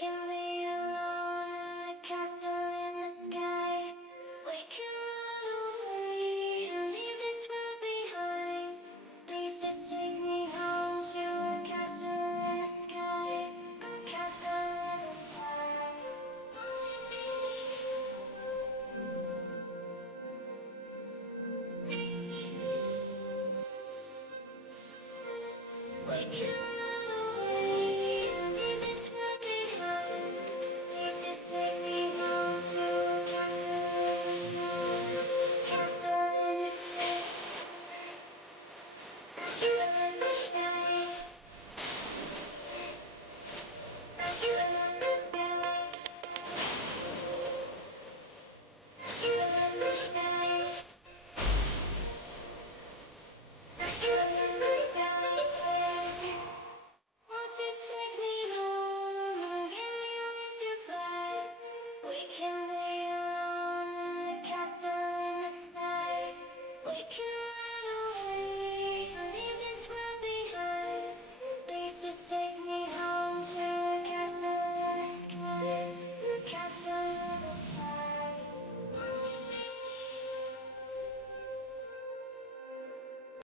Can be alone in the castle in the sky. We can run away and leave this world behind. Please just take me home to a castle in the sky. A castle in the sky. We can